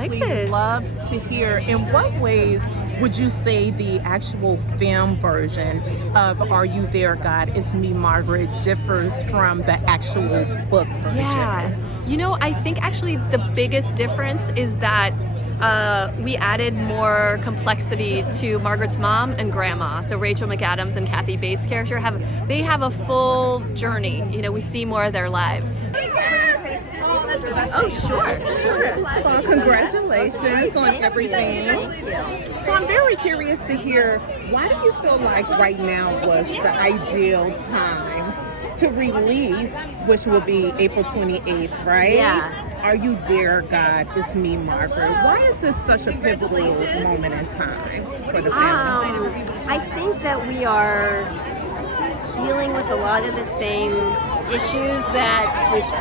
Like We'd this. love to hear, in what ways would you say the actual film version of Are You There, God, It's Me, Margaret differs from the actual book version? Yeah. You know, I think actually the biggest difference is that we added more complexity to Margaret's mom and grandma. So Rachel McAdams and Kathy Bates' character have a full journey. You know, we see more of their lives. Oh, sure. Well, congratulations on everything. So I'm very curious to hear, why do you feel like right now was the ideal time to release, which will be April 28th, right? Yeah. Are You There, God, It's Me, Margaret. Why is this such a pivotal moment in time for the family? I think that we are dealing with a lot of the same issues that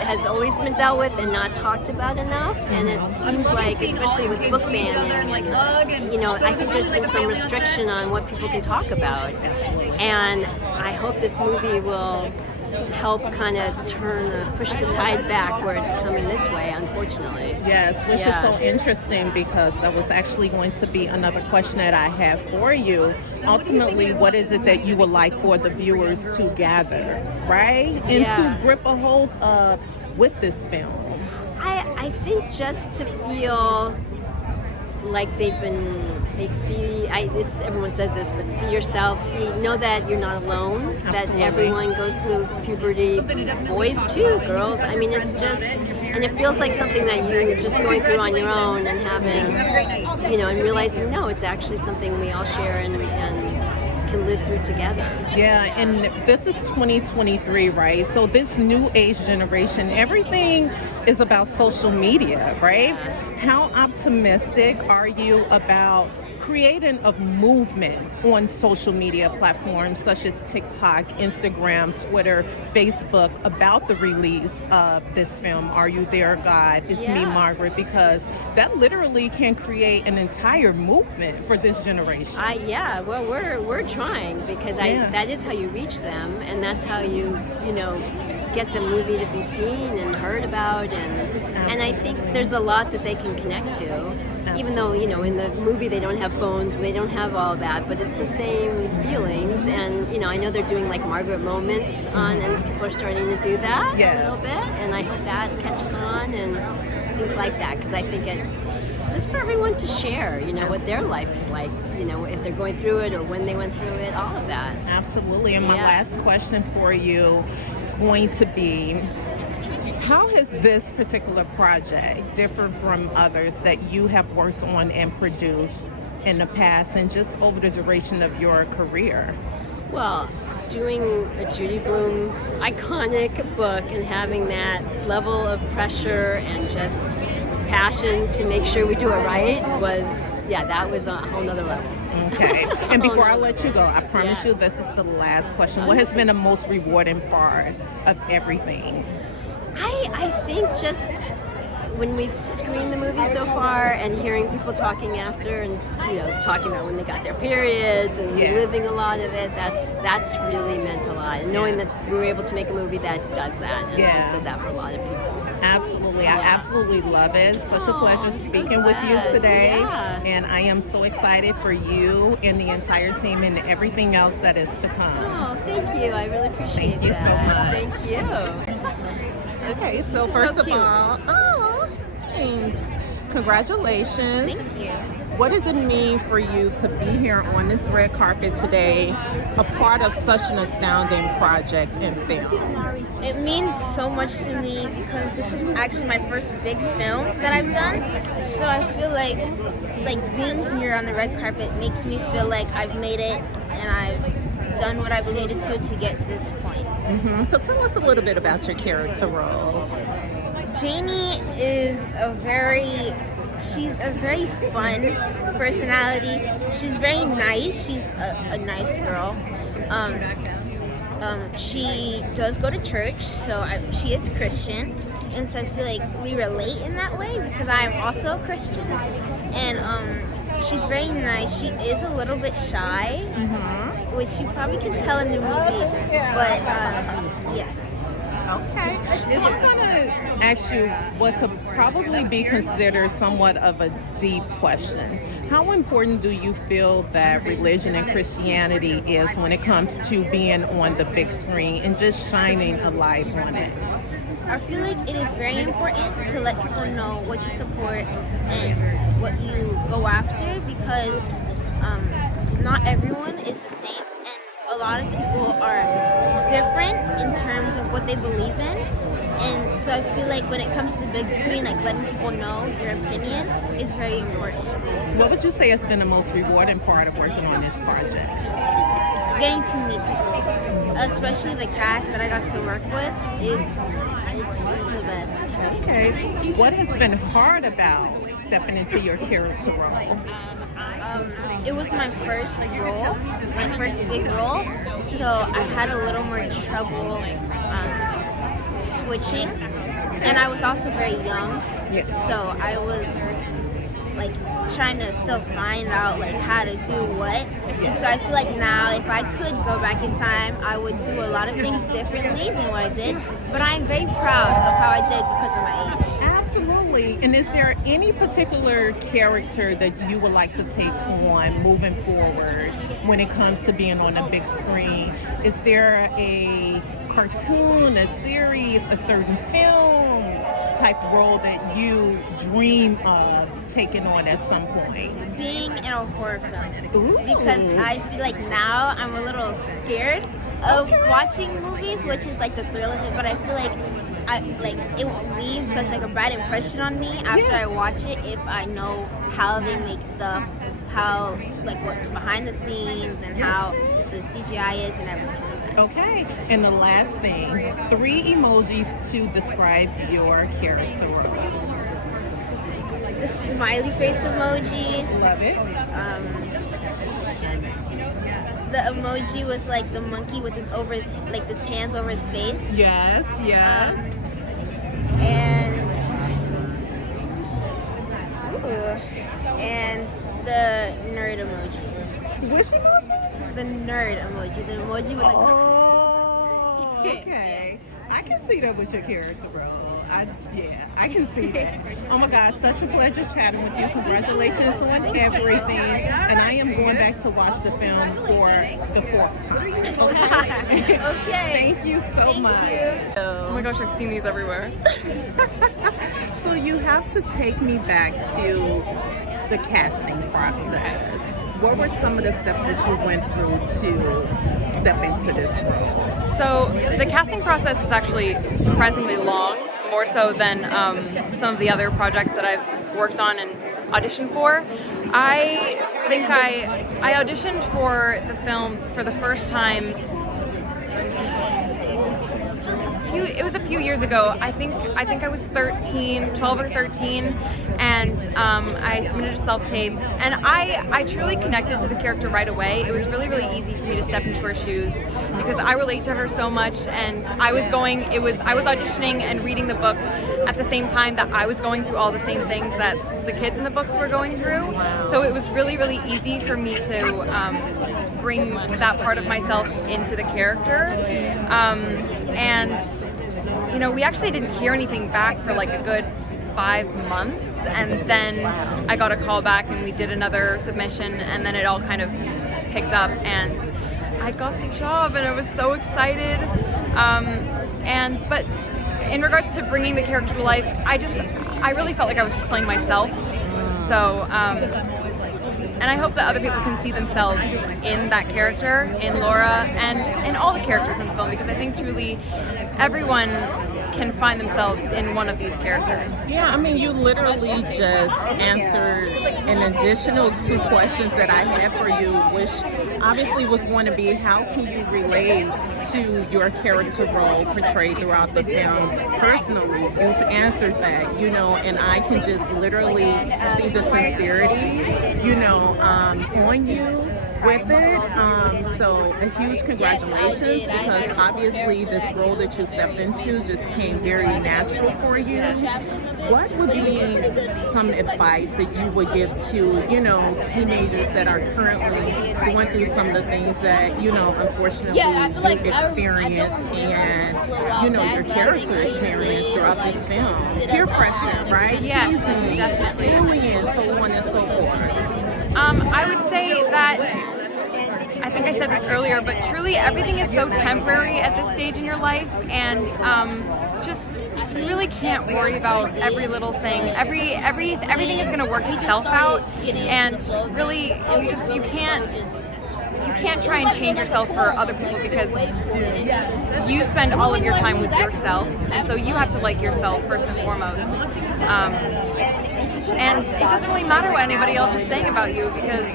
has always been dealt with and not talked about enough. And it seems like, especially with book banning, you know, I think there's been some restriction on what people can talk about. And I hope this movie will help kind of push the tide back where it's coming this way, unfortunately. Yes, which is so interesting, because that was actually going to be another question that I have for you. Ultimately, what is it that you would like for the viewers to gather, right? And to grip a hold of with this film? I think just to feel like everyone says this, but see yourself, know that you're not alone. Absolutely. That everyone goes through puberty, boys too, girls. I mean, it's just, and it feels like something that you're just going through on your own and having, you know, and realizing, no, it's actually something we all share and can live through together. Yeah, and this is 2023, right? So this new age generation, everything is about social media, right? How optimistic are you about creating a movement on social media platforms such as TikTok, Instagram, Twitter, Facebook about the release of this film, Are You There, God? It's Me, Margaret, because that literally can create an entire movement for this generation. Well, we're trying, because that is how you reach them, and that's how you get the movie to be seen and heard about, and I think there's a lot that they can connect to. Even though, you know, in the movie they don't have phones and they don't have all that, but it's the same feelings. And, you know, I know they're doing like Margaret moments and people are starting to do that a little bit. And I hope that catches on and things like that, because I think it's just for everyone to share, you know, what their life is like, you know, if they're going through it or when they went through it, all of that. Absolutely. And my last question for you is going to be, how has this particular project differed from others that you have worked on and produced in the past and just over the duration of your career? Well, doing a Judy Blume iconic book and having that level of pressure and just passion to make sure we do it right that was a whole nother level. Okay. And before I let you go, I promise you this is the last question. What has been the most rewarding part of everything? I think just when we've screened the movie so far and hearing people talking after and, you know, talking about when they got their periods and living a lot of it, that's really meant a lot. And knowing that we were able to make a movie that does that and does that for a lot of people. Absolutely. I absolutely love it. Such a pleasure speaking with you today. Yeah. And I am so excited for you and the entire team and everything else that is to come. Oh, thank you. I really appreciate that. Thank you so much. Thank you. Okay, so first of all, thanks. Congratulations. Thank you. What does it mean for you to be here on this red carpet today, a part of such an astounding project in film? It means so much to me because this is actually my first big film that I've done. So I feel like being here on the red carpet makes me feel like I've made it and I've done what I've needed to get to this point. Mm-hmm. So tell us a little bit about your character role. Janie is she's a very fun personality. She's very nice. She's a nice girl. She does go to church, so she is Christian, and so I feel like we relate in that way because I am also a Christian. And she's very nice. She is a little bit shy, which you probably can tell in the movie, but yes. Okay, so I'm gonna ask you what could probably be considered somewhat of a deep question. How important do you feel that religion and Christianity is when it comes to being on the big screen and just shining a light on it? I feel like it is very important to let people know what you support and what you go after, because not everyone is the same, and a lot of people are different in terms of what they believe in. And so I feel like when it comes to the big screen, like letting people know your opinion is very important. What would you say has been the most rewarding part of working on this project? Getting to meet people, especially the cast that I got to work with, it's the best. Okay. What has been hard about stepping into your character role? It was my first role, my first big role, so I had a little more trouble switching, and I was also very young, so I was like trying to still find out like how to do what. And so I feel like now if I could go back in time, I would do a lot of things differently than what I did, but I'm very proud of how I did because of my age. Absolutely. And is there any particular character that you would like to take on moving forward when it comes to being on the big screen? Is there a cartoon, a series, a certain film type role that you dream of taking on at some point? Being in a horror film. Ooh. Because I feel like now I'm a little scared of watching movies, which is like the thrill of it, but I feel like it will leave such like a bad impression on me after I watch it if I know how they make stuff, how like what's behind the scenes and how the CGI is and everything. Okay, and the last thing, 3 emojis to describe your character role. The smiley face emoji. Love it. The emoji with like the monkey with his hands over his face. Yes. And the nerd emoji. Which emoji? The nerd emoji. The emoji with Oh, okay. I can see that with your character role. I can see that. Oh my God, such a pleasure chatting with you. Congratulations on everything. And I am going back to watch the film for the 4th time. Okay. Okay. Thank you so much. Oh my gosh, I've seen these everywhere. So you have to take me back to the casting process. What were some of the steps that you went through to step into this role? So the casting process was actually surprisingly long, more so than some of the other projects that I've worked on and auditioned for. I think I auditioned for the film for the first time. It was a few years ago. I think I was 12 or 13, and I submitted a self-tape, and I truly connected to the character right away. It was really, really easy for me to step into her shoes because I relate to her so much, and I was auditioning and reading the book at the same time that I was going through all the same things that the kids in the books were going through. So it was really, really easy for me to bring that part of myself into the character. And we actually didn't hear anything back for like a good 5 months, and then I got a call back and we did another submission, and then it all kind of picked up and I got the job and I was so excited. But in regards to bringing the character to life, I really felt like I was just playing myself. So and I hope that other people can see themselves in that character, in Laura, and in all the characters in the film, because I think truly everyone can find themselves in one of these characters. Yeah, I mean, you literally just answered an additional 2 questions that I had for you, which obviously was going to be, how can you relate to your character role portrayed throughout the film personally? You've answered that, and I can just literally see the sincerity, on you with it. So a huge congratulations, because obviously this role that you stepped into just came very natural for you. What would be some advice that you would give to, teenagers that are currently going through some of the things that, unfortunately you experienced and, your character experienced throughout this film? Peer pressure, right? Yes, Teasing, definitely. bullying, so on and so forth. I would say that, I think I said this earlier, but truly everything is so temporary at this stage in your life, and just you really can't worry about every little thing. Everything is going to work itself out, and really you can't try and change yourself for other people, because you spend all of your time with yourself, and so you have to like yourself first and foremost. And it doesn't really matter what anybody else is saying about you, because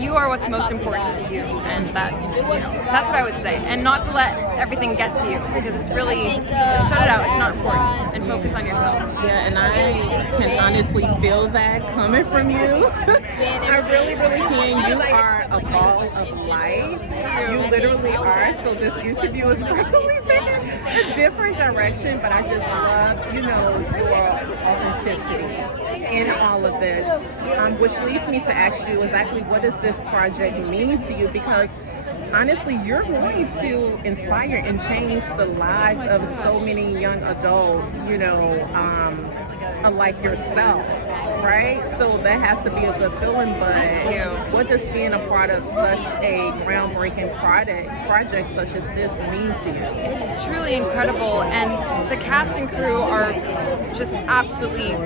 you are what's most important to you, and that's what I would say. And not to let everything get to you, because it's really, shut it out, it's not important, and focus on yourself. Yeah, and I can honestly feel that coming from you. I really, really can. You are a ball of light. You literally are. So this interview is probably taking a different direction, but I just love, your authenticity in all of this. Which leads me to ask you exactly, what does this project mean to you? Because honestly, you're going to inspire and change the lives of so many young adults, like yourself, right? So that has to be a good feeling, but what does being a part of such a groundbreaking project such as this mean to you? It's truly incredible, and the cast and crew are just absolutely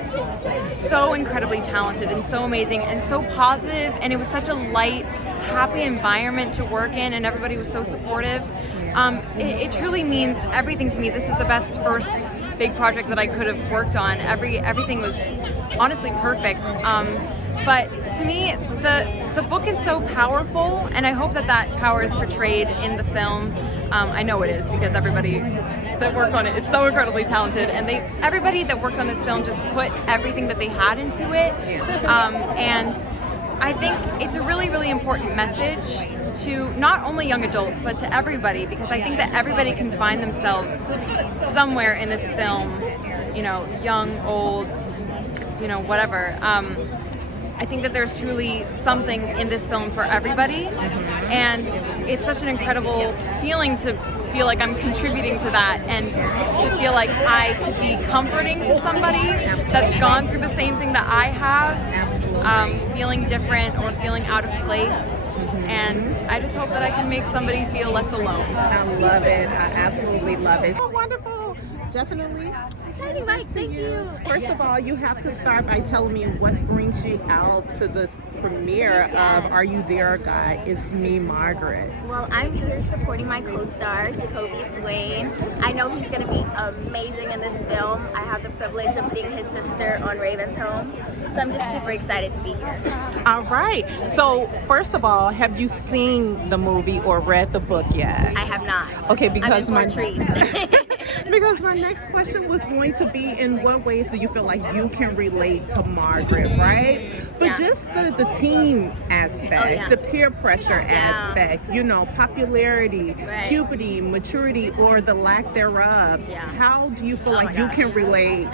so incredibly talented and so amazing and so positive, and it was such a light, happy environment to work in, and everybody was so supportive. It truly means everything to me. This is the best first big project that I could have worked on. Everything was honestly perfect. But to me, the book is so powerful, and I hope that power is portrayed in the film. I know it is, because everybody that worked on it is so incredibly talented, and everybody that worked on this film just put everything that they had into it. And I think it's a really, really important message to not only young adults, but to everybody, because I think that everybody can find themselves somewhere in this film, young, old, whatever. I think that there's truly something in this film for everybody, and it's such an incredible feeling to feel like I'm contributing to that, and to feel like I could be comforting to somebody that's gone through the same thing that I have, feeling different or feeling out of place. And I just hope that I can make somebody feel less alone. I love it. I absolutely love it. Oh, wonderful. Definitely. Exciting, Mike. Thank you. First of all, you have to start by telling me what brings you out to the premiere of Are You There, God? It's Me, Margaret. Well, I'm here supporting my co-star, Jacoby Swain. I know he's going to be amazing in this film. I have the privilege of being his sister on Raven's Home, so I'm just super excited to be here. All right. So, first of all, have you seen the movie or read the book yet? I have not. Okay, because because my next question was going to be, in what ways do you feel like you can relate to Margaret, right? But just the team aspect, the peer pressure aspect, popularity, puberty, maturity, or the lack thereof. How do you feel like you can relate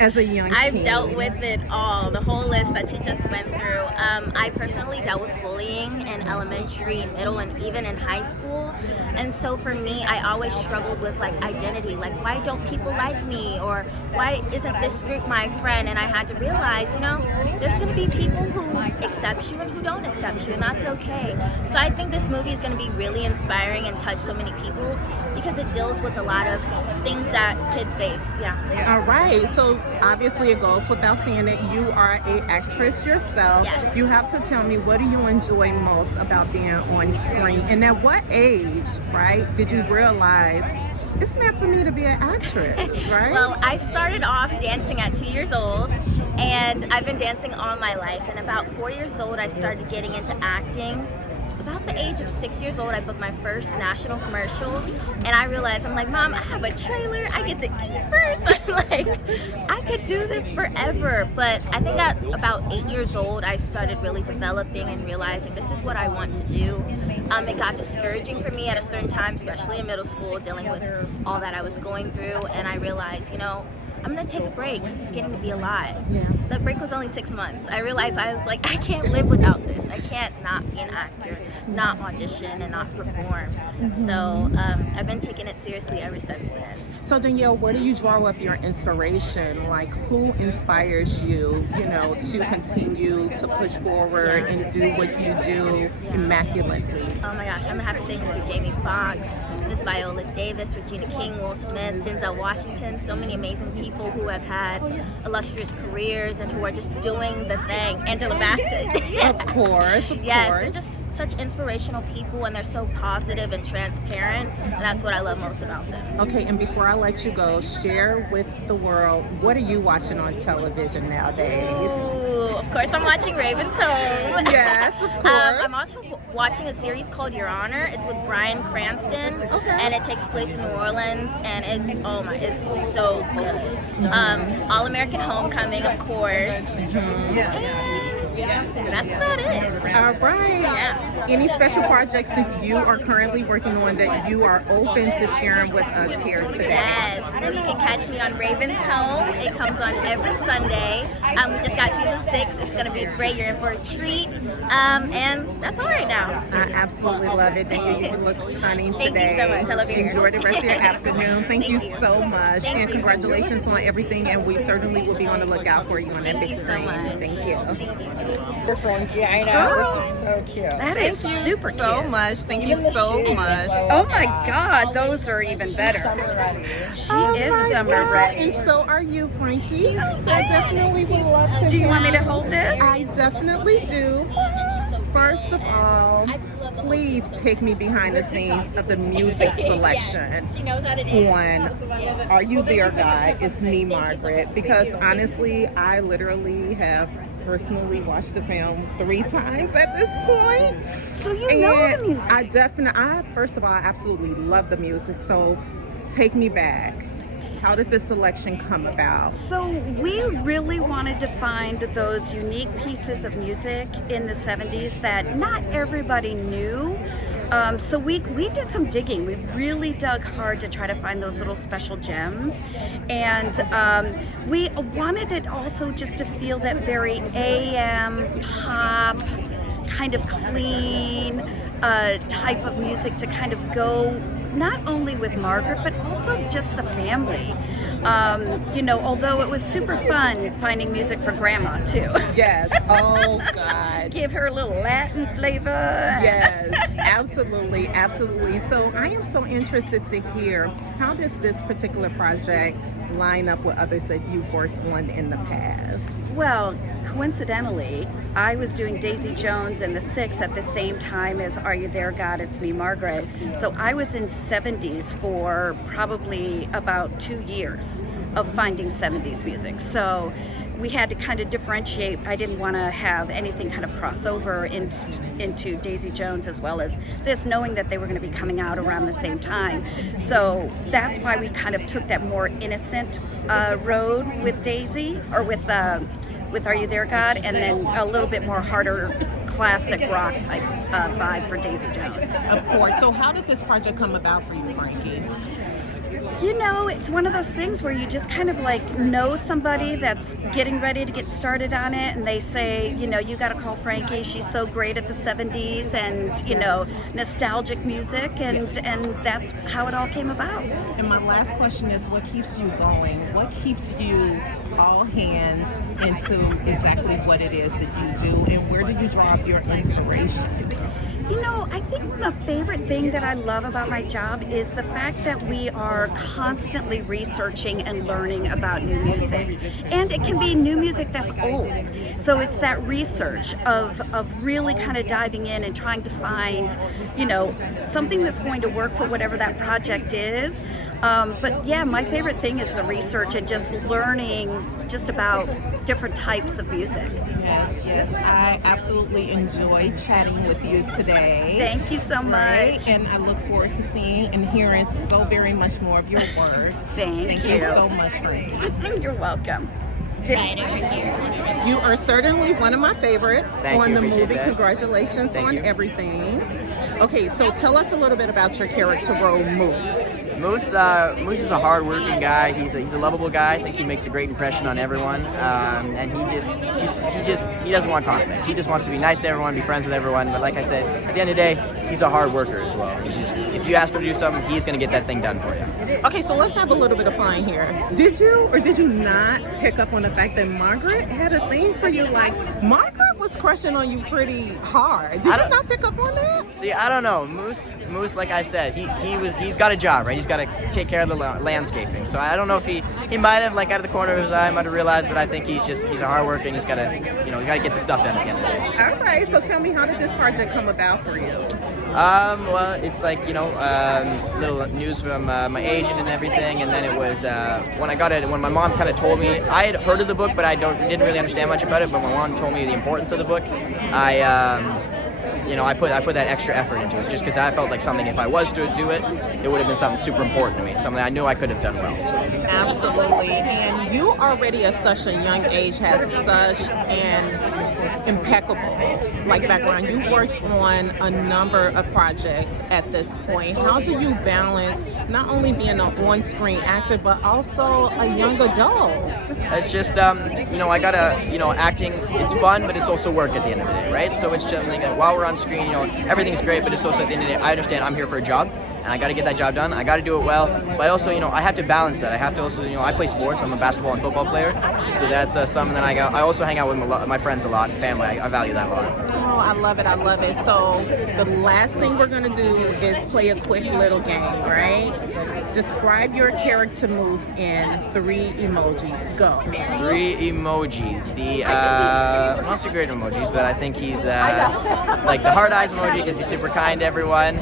as a young teen? I've dealt with it all, the whole list that you just went through. I personally dealt with bullying in elementary, middle, and even in high school. And so for me, I always struggled with identity. Why don't people like me? Or why isn't this group my friend? And I had to realize, there's going to be people who accept you and who don't accept you, and that's okay. So I think this movie is going to be really inspiring and touch so many people, because it deals with a lot of things that kids face. All right. So obviously it goes without saying that you are an actress yourself. Yes. You have to tell me, what do you enjoy most about being on screen? And at what age, right, did you realize it's meant for me to be an actress, right? Well, I started off dancing at 2 years old, and I've been dancing all my life. And about 4 years old, I started getting into acting. About the age of 6 years old, I booked my first national commercial, and I realized, I'm like, Mom, I have a trailer, I get to eat first. I'm like, I could do this forever. But I think at about 8 years old, I started really developing and realizing this is what I want to do. It got discouraging for me at a certain time, especially in middle school, dealing with all that I was going through, and I realized, I'm gonna take a break because it's getting to be a lot. The break was only 6 months. I realized, I was like, I can't live without this. I can't not be an actor, not audition, and not perform. So I've been taking it seriously ever since then. So Danielle, where do you draw up your inspiration? Like, who inspires you, to continue to push forward and do what you do immaculately? Oh my gosh, I'm gonna have to say Mr. Jamie Foxx, Miss Viola Davis, Regina King, Will Smith, Denzel Washington, so many amazing people who have had illustrious careers and who are just doing the thing. Angela Bassett. Of course, Yes, they're just such inspirational people, and they're so positive and transparent, and that's what I love most about them. Okay, and before I let you go, share with the world, what are you watching on television nowadays? Ooh, of course I'm watching Raven's Home. Yes, of course. I'm also watching a series called Your Honor. It's with Bryan Cranston, and it takes place in New Orleans, and it's so good. All American Homecoming, of course. And that's about it. All right. Yeah. Any special projects that you are currently working on that you are open to sharing with us here today? Yes, you can catch me on Raven's Home. It comes on every Sunday. We just got season 6. It's going to be great. You're in for a treat. And that's all right now. I absolutely love it. You look stunning Thank today. you so much. I love you. Enjoy the rest of your afternoon. Thank you so much. Thank and you. congratulations on everything. And we certainly will be on the lookout for you on that big Thank you so screen. much. Thank you. Frankie, I know. This is so cute. That is Thank you super so cute. much. Thank you so much. Oh my God, those are even better. Summer ready. She is summer ready. And so are you, Frankie. So I definitely would love to. Do you want me to hold this? I definitely do. First of all, please take me behind the scenes of the music selection She knows how to do on Are You There, God? It's me, Margaret. Because honestly, I literally have personally watched the film 3 times at this point. So you know the music. I first of all, I absolutely love the music. So take me back. How did this selection come about? So we really wanted to find those unique pieces of music in the 70s that not everybody knew. So we did some digging. We really dug hard to try to find those little special gems. And we wanted it also just to feel that very AM, pop, kind of clean type of music to kind of go not only with Margaret, but also just the family. Although it was super fun finding music for Grandma too. Yes. Oh God. Give her a little Latin flavor. Yes, absolutely, absolutely. So I am so interested to hear, how does this particular project line up with others that you've worked on in the past? Well, coincidentally, I was doing Daisy Jones and the Six at the same time as Are You There, God? It's Me, Margaret. So I was in 70s for probably about 2 years of finding 70s music. So we had to kind of differentiate. I didn't want to have anything kind of crossover into Daisy Jones as well as this, knowing that they were going to be coming out around the same time. So that's why we kind of took that more innocent road with Daisy, or with Are You There, God? And then a little bit more harder classic rock type vibe for Daisy Jones. Of course. So how does this project come about for you, Frankie? It's one of those things where you just kind of like know somebody that's getting ready to get started on it, and they say, you got to call Frankie. She's so great at the 70s and, nostalgic music, and that's how it all came about. And my last question is, what keeps you going? What keeps you all hands into exactly what it is that you do, and where do you draw up your inspiration? I think the favorite thing that I love about my job is the fact that we are constantly researching and learning about new music. And it can be new music that's old. So it's that research of really kind of diving in and trying to find, something that's going to work for whatever that project is. But yeah, my favorite thing is the research and just learning just about different types of music. Yes, I absolutely enjoyed chatting with you today. Thank you so much. And I look forward to seeing and hearing so very much more of your work. Thank you so much, Frankie. You're welcome. You are certainly one of my favorites on the movie. That. Congratulations on everything. Okay, so tell us a little bit about your character role, Moose. Moose is a hard-working guy. He's a lovable guy. I think he makes a great impression on everyone, and he doesn't want conflict. He just wants to be nice to everyone, be friends with everyone. But like I said, at the end of the day, he's a hard worker as well. He's just, if you ask him to do something, he's going to get that thing done for you. Okay, so let's have a little bit of fun here. Did you or did you not pick up on the fact that Margaret had a thing for you? Like, Margaret was crushing on you pretty hard. Did you not pick up on that? See, I don't know. Moose, like I said, he's got a job, right? He's got to take care of the landscaping. So I don't know if he might have, like, out of the corner of his eye, might have realized, but I think he's a hard worker, and he's got to, get the stuff done at the end of the day. All right, so tell me, how did this project come about for you? Well, it's like, little news from my agent and everything, and then it was when I got it, when my mom kind of told me, I had heard of the book, but I didn't really understand much about it, but my mom told me the importance of the book. I put that extra effort into it just because I felt like something, if I was to do it, it would have been something super important to me, something I knew I could have done well. So. Absolutely, and you already at such a young age has such an impeccable background. You worked on a number of projects at this point. How do you balance not only being an on-screen actor but also a young adult? It's just I gotta acting, it's fun, but it's also work at the end of the day, right? So it's just like while we're on screen, everything's great, but it's also at the end of the day, I understand I'm here for a job, and I got to get that job done. I got to do it well, but also, I have to balance that. I have to also, I play sports. I'm a basketball and football player, so that's something that I also hang out with my friends a lot, family. I value that a lot. Oh, I love it. So the last thing we're going to do is play a quick little game, right? Describe your character Moose in 3 emojis. Go. 3 emojis. The not so great emojis, but I think he's like the hard eyes emoji because he's super kind to everyone.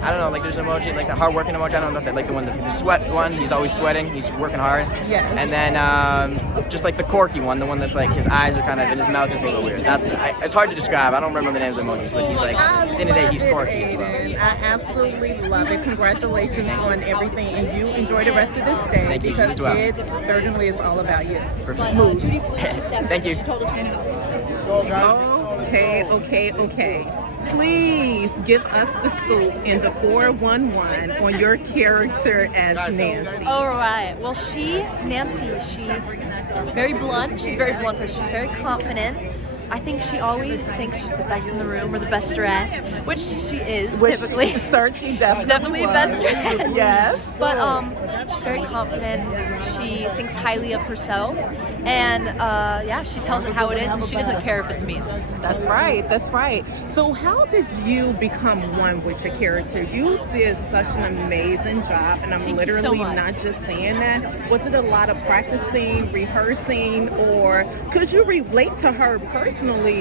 I don't know, like there's an emoji, like the hard working emoji, I don't know if that, like the one, the sweat one, he's always sweating, he's working hard. Yes. And then just like the quirky one, the one that's like his eyes are kind of, and his mouth is a little weird. It's hard to describe, I don't remember the names of the emojis, but he's like, at the end of the day, he's quirky as well. I absolutely love it. Congratulations on everything, and you enjoy the rest of this day. Thank you, because as well. it certainly is all about you. Perfect. Moose. Thank you. Okay. Please give us the scoop in the 411 on your character as Nancy. All right. Well, Nancy, she's very blunt. She's very blunt, but she's very confident. I think she always thinks she's the best in the room or the best dressed, which she is typically. She definitely the best dressed. Yes. But she's very confident. She thinks highly of herself, and she tells it how it is, and she doesn't care if it's mean. That's right. So how did you become one with your character? You did such an amazing job, and I'm literally not just saying that. Was it a lot of practicing, rehearsing, or could you relate to her personally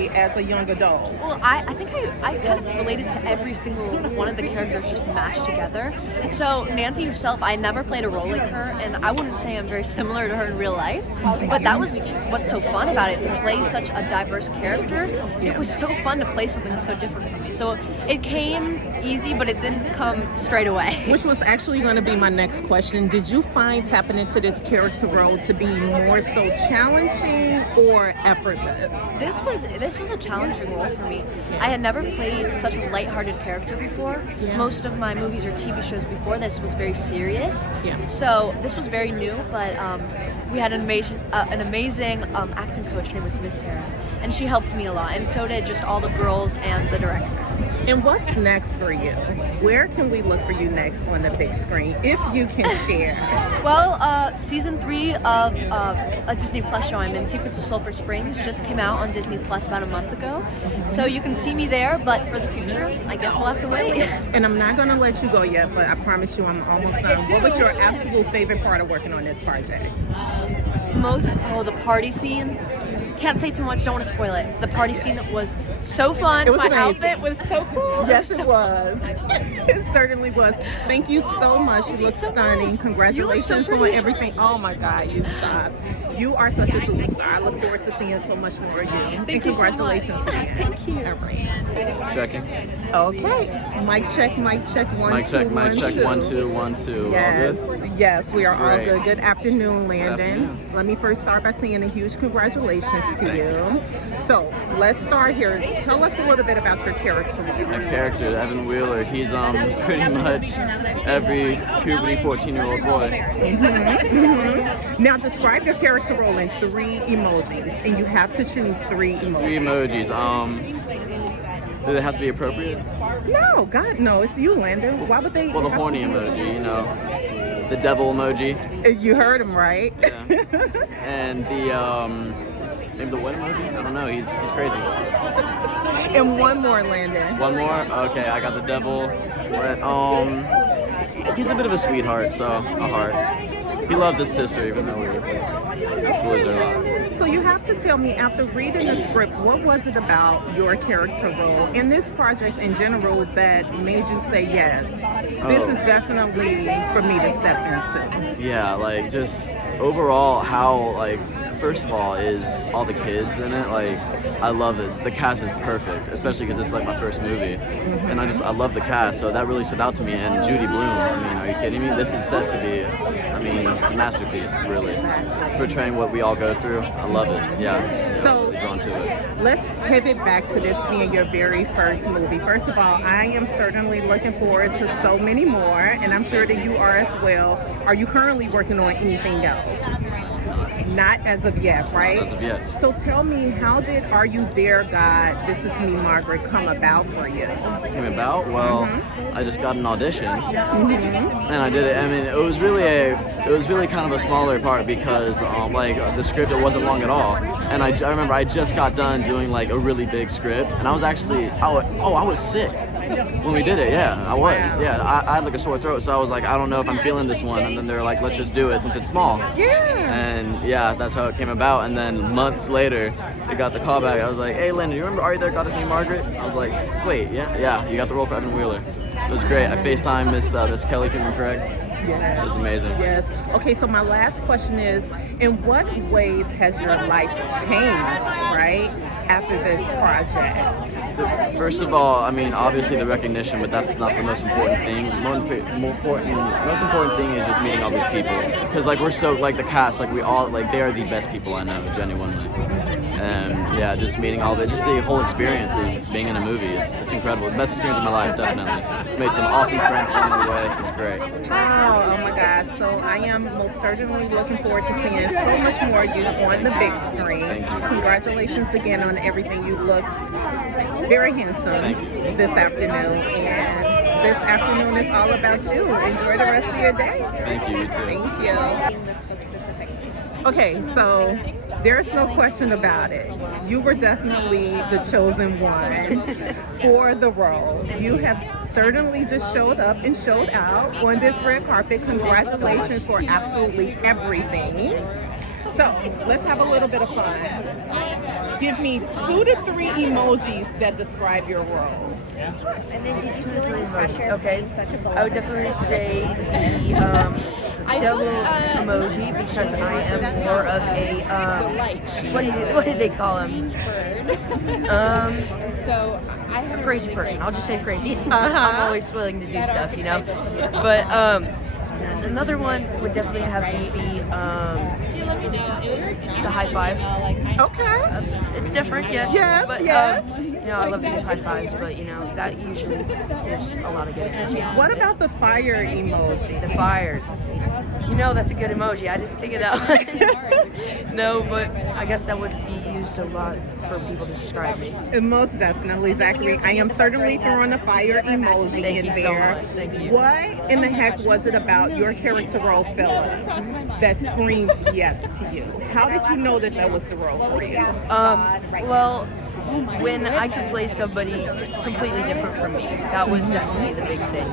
as a young adult? Well, I think I kind of related to every single one of the characters just mashed together. So Nancy herself, I never played a role like her, and I wouldn't say I'm very similar to her in real life, but that was what's so fun about it, to play such a diverse character. It was so fun to play something so different from me. So it came easy, but it didn't come straight away. Which was actually going to be my next question. Did you find tapping into this character role to be more so challenging or effortless? This was a challenging role for me. I had never played such a lighthearted character before. Most of my movies or TV shows before this was very serious. So this was very new, but we had an amazing acting coach. Her name was Miss Sarah, and she helped me a lot, and so did just all the girls and the director. And what's next for you? Where can we look for you next on the big screen, if you can share? Well, season 3 of a Disney Plus show I'm in, Secrets of Sulphur Springs, just came out on Disney Plus about a month ago. So you can see me there, but for the future, I guess we'll have to wait. And I'm not going to let you go yet, but I promise you I'm almost done. What was your absolute favorite part of working on this project? The party scene. Can't say too much, don't want to spoil it. The party scene was so fun. It was My amazing. outfit was so cool. Yes, it was. It certainly was. Thank you so much. You look stunning. Congratulations on everything. Oh my God, you stop. You are such a superstar. I look forward to seeing so much more of you. Thank you congratulations so much. again. Thank you. All right. Checking. Okay. Mic check, 1, Mic 2, check, 1, 2. 1, 2, 1, 2. Yes, All good? yes, we are all Great. good. Good afternoon, Landon. Good afternoon. Let me first start by saying a huge congratulations to you. So let's start here. Tell us a little bit about your character. My character, Evan Wheeler, he's pretty much every puberty 14-year-old boy. Now describe your character role in 3 emojis, and you have to choose 3 emojis. 3 emojis. Do they have to be appropriate? No, God, no. It's you, Landon. Why would they? Well, the horny emoji, you know, the devil emoji. You heard him, right? Yeah. And the maybe the what emoji? I don't know. He's crazy. And one more, Landon. One more? Okay, I got the devil. But, he's a bit of a sweetheart, so a heart. He loves his sister, even though we boys are a lot. So you have to tell me, after reading the script, what was it about your character role in this project in general that made you say, yes, this is definitely for me to step into? Yeah, like just overall how, like, first of all is all the kids in it. Like, I love it. The cast is perfect, especially because it's like my first movie. And I love the cast, so that really stood out to me. And Judy Bloom, I mean, are you kidding me? This is set to be, I mean, it's a masterpiece, really. Portraying what we all go through. I love it. Yeah. So drawn to it. Let's pivot back to this being your very first movie. First of all, I am certainly looking forward to so many more, and I'm sure that you are as well. Are you currently working on anything else? Not as of yet, right? As of yet. So tell me, how did Are You There, God, This Is Me, Margaret come about for you? Came about? Well, I just got an audition, and I did it. I mean, it was really kind of a smaller part because like the script, it wasn't long at all. And I remember I just got done doing like a really big script, and I was actually I was sick when we did it. Yeah, I was. Yeah, I had like a sore throat, so I was like, I don't know if I'm feeling this one. And then they're like, let's just do it since it's small. Yeah. And yeah, that's how it came about. And then months later, I got the call back. I was like, hey, Landon, you remember Are You There, God, It's Me, Margaret? I was like, wait, yeah, you got the role for Evan Wheeler. It was great. I FaceTimed Miss Kelly Fremon Craig. Yes. It was amazing. Yes. Okay, so my last question is, in what ways has your life changed, right, after this project? First of all, I mean, obviously the recognition, but that's not the most important thing. The most important thing is just meeting all these people. Because, like, we're so, like, the cast, like, we all, like, they are the best people I know, genuinely. And, yeah, just meeting all of it, just the whole experience of being in a movie. It's incredible. The best experience of my life, definitely. Made some awesome friends along the way. It was great. Oh my gosh. So I am most certainly looking forward to seeing so much more of you on the big screen. Congratulations again on everything. You look very handsome this afternoon. And this afternoon is all about you. Enjoy the rest of your day. Thank you, you too. Thank you. Okay, so there's no question about it. You were definitely the chosen one for the role. You have certainly just showed up and showed out on this red carpet. Congratulations for absolutely everything. So let's have a little bit of fun. Give me 2 to 3 emojis that describe your role. And then do 2 to 3 emojis. Okay. I would definitely say the devil emoji because I am more of a what do they call him? Crazy person. I'll just say crazy. I'm always willing to do stuff, you know. But another one would definitely have to be the high five. Okay. It's different, yes. Yes, but, yes. You know, I love to give high fives, but you know, that usually gives a lot of good attention. What about the fire emoji? The fire. You know, that's a good emoji. I didn't think of that one. No, but I guess that would be used a lot for people to describe me. Most definitely, Zackary. I am certainly throwing a fire emoji Thank in you there. so much. Thank you. What in the heck was it about your character role, Philip, that screamed yes to you? How did you know that that was the role for you? Well, when I could play somebody completely different from me, that was definitely the big thing.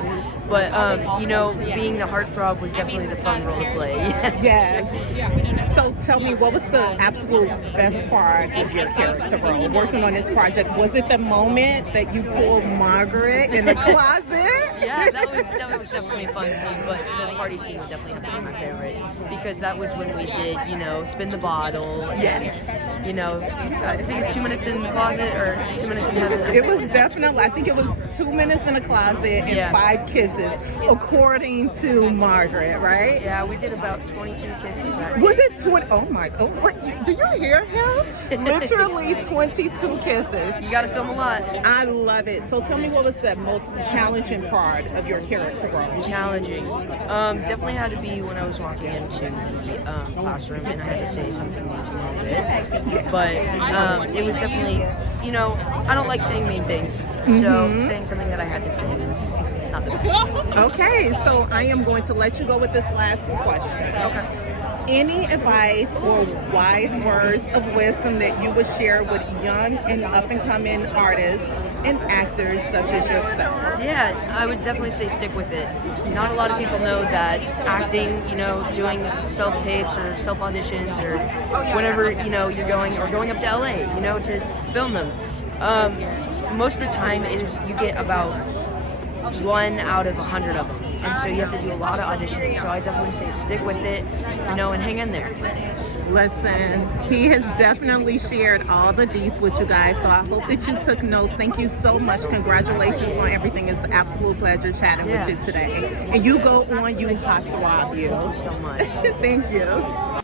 But you know, being the heartthrob was definitely the fun role to play. Yes. Yes. So tell me, what was the absolute best part of your character role working on this project? Was it the moment that you pulled Margaret in the closet? Yeah, that was definitely a fun scene, but the party scene would definitely have to be my favorite because that was when we did, spin the bottle and, I think it's 2 minutes in the closet or 2 minutes in heaven. It was definitely, I think it was 2 minutes in the closet and 5 kisses, according to Margaret, right? Yeah, we did about 22 kisses that day. Was it 20? Oh my, what, do you hear him? Literally 22 kisses. You gotta film a lot. I love it. So tell me, what was the most challenging part of your character role? Challenging. Definitely had to be when I was walking into the classroom and I had to say something to Margaret. But it was definitely, I don't like saying mean things. So saying something that I had to say was not the best. Okay, so I am going to let you go with this last question. Okay. Any advice or wise words of wisdom that you would share with young and up-and-coming artists and actors such as yourself? Yeah, I would definitely say stick with it. Not a lot of people know that acting, doing self-tapes or self-auditions or whenever, you're going up to LA, to film them. Most of the time you get about 1 out of 100 of them. And so you have to do a lot of auditioning. So I definitely say stick with it, and hang in there. Listen, he has definitely shared all the deets with you guys, so I hope that you took notes. Thank you so much. Congratulations on everything. It's an absolute pleasure chatting with you today. And you go on, you hot throb you. Thank you so much. Thank you.